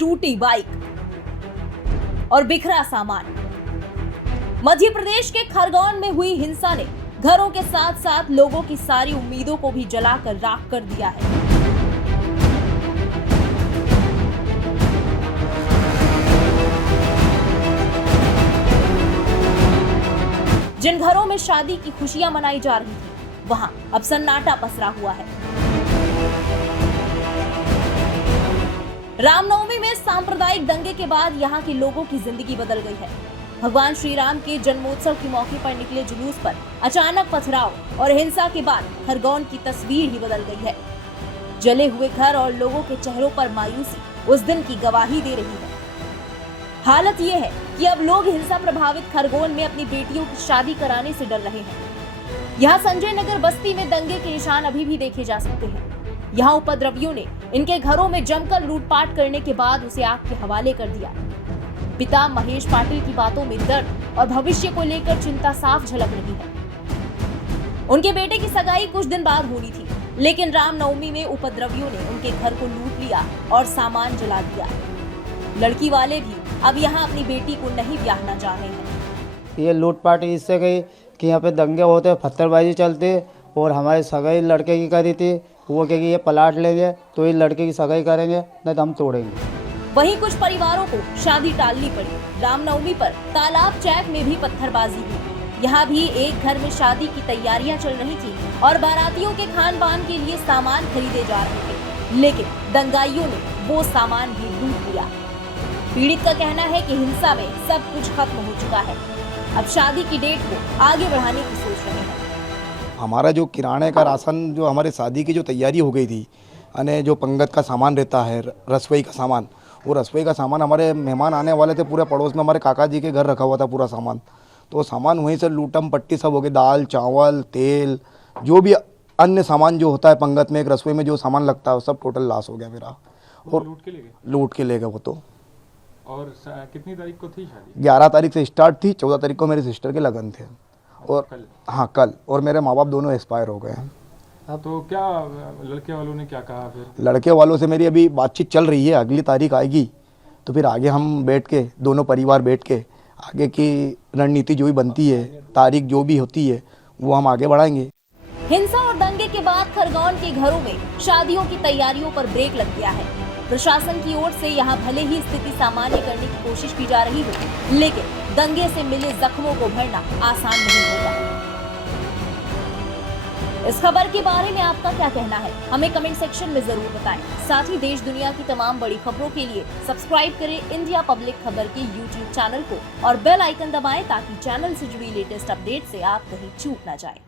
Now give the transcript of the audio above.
टूटी बाइक और बिखरा सामान। मध्य प्रदेश के खरगोन में हुई हिंसा ने घरों के साथ साथ लोगों की सारी उम्मीदों को भी जलाकर राख कर दिया है। जिन घरों में शादी की खुशियां मनाई जा रही थी, वहां अब सन्नाटा पसरा हुआ है। रामनवमी में सांप्रदायिक दंगे के बाद यहां के लोगों की जिंदगी बदल गई है। भगवान श्री राम के जन्मोत्सव के मौके पर निकले जुलूस पर अचानक पथराव और हिंसा के बाद खरगोन की तस्वीर ही बदल गई है। जले हुए घर और लोगों के चेहरों पर मायूसी उस दिन की गवाही दे रही है। हालत यह है कि अब लोग हिंसा प्रभावित खरगोन में अपनी बेटियों की शादी कराने से डर रहे हैं। यहाँ संजय नगर बस्ती में दंगे के निशान अभी भी देखे जा सकते हैं। यहाँ उपद्रवियों ने इनके घरों में जमकर लूटपाट करने के बाद उसे आग के हवाले कर दिया। पिता महेश पाटिल की बातों में दर्द और भविष्य को लेकर चिंता साफ झलक रही है। उनके बेटे की सगाई कुछ दिन बाद होनी थी, लेकिन रामनवमी में उपद्रवियों ने उनके घर को लूट लिया और सामान जला दिया। लड़की वाले भी अब यहाँ अपनी बेटी को नहीं ब्याहना चाह रहे हैं। ये लूटपाट इससे गई कि यहाँ पे दंगे होते, पत्थरबाजी चलती और हमारी सगाई लड़के की करी थी। वो कहेगी ये प्लाट लेंगे तो ये लड़के की सगाई करेंगे, नहीं तो हम तोड़ेंगे। वहीं कुछ परिवारों को शादी टालनी पड़ी। रामनवमी पर तालाब चैक में भी पत्थरबाजी हुई। यहाँ भी एक घर में शादी की तैयारियां चल रही थी और बारातियों के खान पान के लिए सामान खरीदे जा रहे थे, लेकिन दंगाइयों ने वो सामान भी लूट लिया। पीड़ित का कहना है कि हिंसा में सब कुछ खत्म हो चुका है। अब शादी की डेट को आगे बढ़ाने की सोच रहे हैं। हमारा जो किराने का राशन, जो हमारे शादी की जो तैयारी हो गई थी, यानी जो पंगत का सामान रहता है, रसोई का सामान, वो रसोई का सामान हमारे मेहमान आने वाले थे, पूरे पड़ोस में हमारे काका जी के घर रखा हुआ था पूरा सामान। तो वो सामान वहीं से लूटम पट्टी सब हो गई। दाल, चावल, तेल, जो भी अन्य सामान जो होता है पंगत में, एक रसोई में जो सामान लगता है, वो सब टोटल लॉस हो गया मेरा। और लूट के ले गए वो तो। और कितनी तारीख को थी शादी? 11 तारीख से स्टार्ट थी, 14 तारीख को मेरी सिस्टर के लगन थे। और कल? हाँ कल। और मेरे माँ बाप दोनों एक्सपायर हो गए हैं। तो क्या लड़के वालों ने क्या कहा फिर? लड़के वालों से मेरी अभी बातचीत चल रही है। अगली तारीख आएगी तो फिर आगे हम बैठ के, दोनों परिवार बैठ के आगे की रणनीति जो भी बनती है, तारीख जो भी होती है, वो हम आगे बढ़ाएंगे। हिंसा और दंगे के बाद खरगोन के घरों में शादियों की तैयारियों पर ब्रेक लग गया है। प्रशासन की ओर से यहाँ भले ही स्थिति सामान्य करने की कोशिश की जा रही हो, लेकिन दंगे से मिले जख्मों को भरना आसान नहीं होगा। इस खबर के बारे में आपका क्या कहना है, हमें कमेंट सेक्शन में जरूर बताएं। साथ ही देश दुनिया की तमाम बड़ी खबरों के लिए सब्सक्राइब करें इंडिया पब्लिक खबर के YouTube चैनल को और बेल आइकन दबाएं ताकि चैनल से जुड़ी लेटेस्ट अपडेट से आप कहीं चूक ना जाएं।